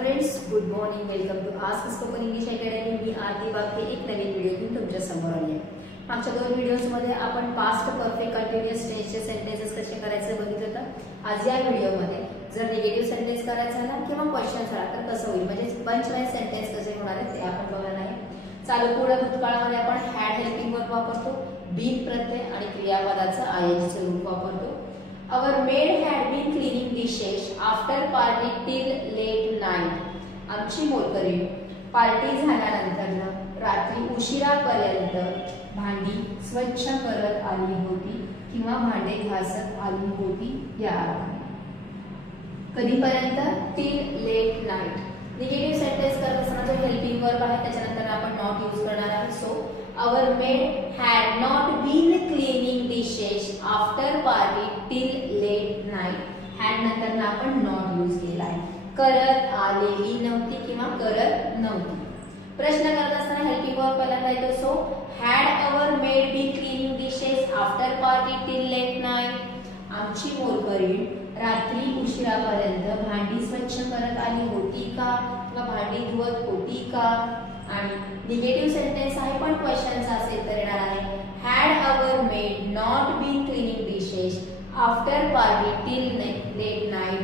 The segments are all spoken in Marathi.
Friends, good morning. Welcome to Ask Spoken English Academy. मी आरती बागते एक नवीन व्हिडिओ घेऊन तुमच्या समोर आली आहे. मागच्या दोन व्हिडिओजमध्ये आपण पास्ट परफेक्ट कंटिन्युअस टेन्सचे सेंटेन्सेस कसे करायचे बघितलं होतं. आज या व्हिडिओमध्ये जर निगेटिव्ह सेंटेन्स करायचा झाला किंवा क्वेश्चन झाला तर कसं होईल, म्हणजे पंच वाइज सेंटेन्स कसे होणार आहेत ते आपण बघणार आहे. चालू पूर्ण भूतकाळामध्ये आपण हॅड हेल्पिंग वर्ब वापरतो, बीन प्रत्यय आणि क्रियापदाचं आयएनजीचं रूप वापरतो. Our maid had been cleaning dishes after party till late night. आमची मोलकरी पार्टी झाल्यानंतर रात्री उशिरापर्यंत भांडी स्वच्छ करत आली होती किंवा भांडे घासत आली होती. या कधीपर्यंत? Till late night. Negative sentence करत असताना जो हेल्पिंग वर्ब आहे त्याच्यानंतर आपण नॉट यूज करणार आहोत. So our maid had not been cleaning dishes after party till late night. had नंतर आपण नॉट यूज केला आहे. करत आलेली नव्हती किंवा करत नव्हती. प्रश्न करत असताना हेल्पिंग वर्ब पहिल्यांदा येतो. So had our maid been cleaning dishes after party till late night. आमची मोलकरीण रात्री उशिरापर्यंत भांडी स्वच्छ करत आली होती का किंवा भांडी धुवत होती का. आणि निगेटिव्ह सेंटेन्स आहे पण क्वेश्चनचा असेल तर येणार आहे had our maid not been cleaning dishes after party till late night.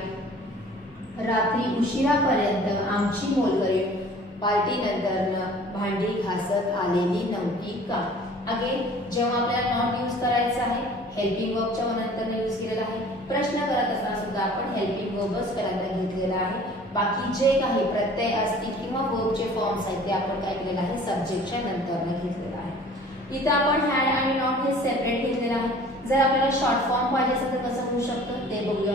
रात्री उशिरापर्यंत आमची मोलकरीण पार्टी नंतर भांडी घासत आलेली नव्हती का. अगेन जेव्हा आपल्याला नॉट यूज करायचं आहे हेल्पिंग वर्बच्या नंतर यूज केलेला आहे. प्रश्न करत असताना सुद्धा आपण हेल्पिंग वर्बच पहिल्यांदा घेतलेला आहे. बाकी जे काही प्रत्यय असतील किंवा वर्बचे फॉर्म्स आहेत ते आपण काय केलेलं आहे सब्जेक्टच्या नंतर घेतलेलं आहे. इथं आपण हॅड आणि नॉट हे सेपरेट घेतलेलं आहे. जर आपल्याला शॉर्ट फॉर्म पाहिजे असेल तर कसं होऊ शकतं ते बघूया.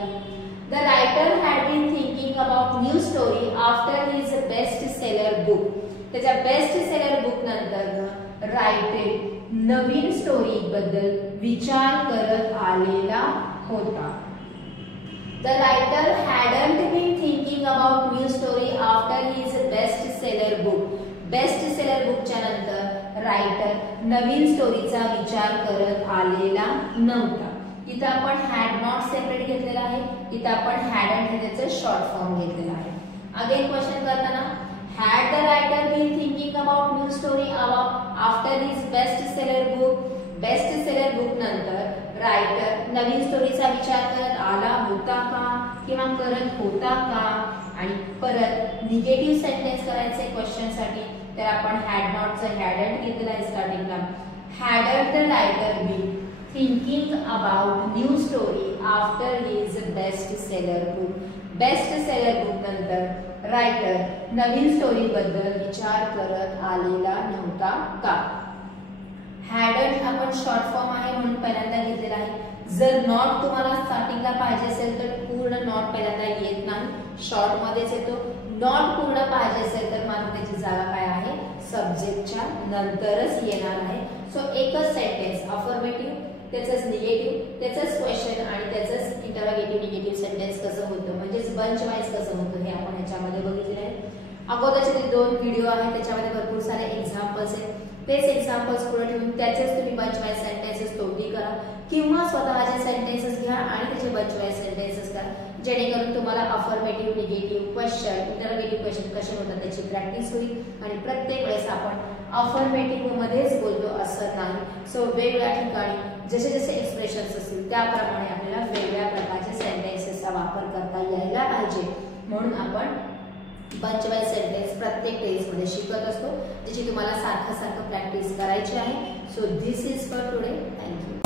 The writer had been thinking about new story after his best seller book. त्याच्या बेस्ट सेलर बुक नंतर रायटर नवीन स्टोरी बद्दल विचार करत आलेला होता. The writer hadn't been thinking about new story after his best seller book. Best seller book च्या नंतर रायटर नवीन स्टोरीचा विचार करत आलेला नव्हता. इथं आपण had not सेपरेट घेतलेला आहे. इथं आपण hadn't हे त्याचं शॉर्ट फॉर्म घेतलेला आहे. अगेन क्वेश्चन करताना had the writer been thinking about new story after his best seller book. Best seller book नंतर रायटर नवीन स्टोरीचा विचार करत आला होता का किंवा करत होता का. आणि परत निगेटिव्ह सेंटेन्स करायचे क्वेश्चन साठी तर आपण हॅड नॉटचं हॅडंट घेतलेलं आहे स्टार्टिंगला. Hadn't the writer be thinking about new story after his best seller book. Best seller book नंतर रायटर नवीन स्टोरी बद्दल विचार करत आलेला नव्हता का. हॅडंट आपण शॉर्ट फॉर्म आहे म्हणून पहिल्यांदा घेतलेला आहे. जर नॉट तुम्हाला स्टार्टिंगला पाहिजे असेल तर पूर्ण नॉट पहिल्यांदा येत नाही, शॉर्ट मध्येच येतो. नॉट पूर्ण पाहिजे असेल तर मात्र त्याची जागा काय आहे सब्जेक्टच्या नंतरच येणार आहे. सो एकच सेंटेन्स अफर्मेटिव्ह, त्याचंच निगेटिव्ह, त्याचंच क्वेश्चन आणि त्याचंच इंटरोगेटिव्ह निगेटिव्ह सेंटेन्स कसं होतं म्हणजेच बंच वाईज कसं होतं हे आपण याच्यामध्ये बघितलेलं आहे. अगोदरचे जे दोन व्हिडिओ आहेत त्याच्यामध्ये भरपूर सारे एक्झाम्पल्स आहेत. तेच एक्झाम्पल्स पुढे ठेवून त्याचेच तुम्ही बंच वाईज सेंटेन्सेस तोडणी करा किंवा स्वतःचे सेंटेन्सेस घ्या आणि त्याचे बंच वाईज सेंटेन्सेस करा, जेणेकरून तुम्हाला affirmative, negative, question, interrogative question कसे होतात त्याची प्रॅक्टिस होईल. आणि प्रत्येक वेळेस आपण अफर्मेटिव्ह मध्येच बोलतो असं नाही. सो वेगवेगळ्या ठिकाणी जसे जसे एक्सप्रेशन्स असतील त्याप्रमाणे आपल्याला वेगवेगळ्या प्रकारचे सेंटेन्सेसचा वापर करता यायला पाहिजे. म्हणून आपण बंच वाईज सेंटेन्स प्रत्येक टेन्समध्ये शिकत असतो, ज्याची तुम्हाला सारखं प्रॅक्टिस करायची आहे. So this is for today. Thank you.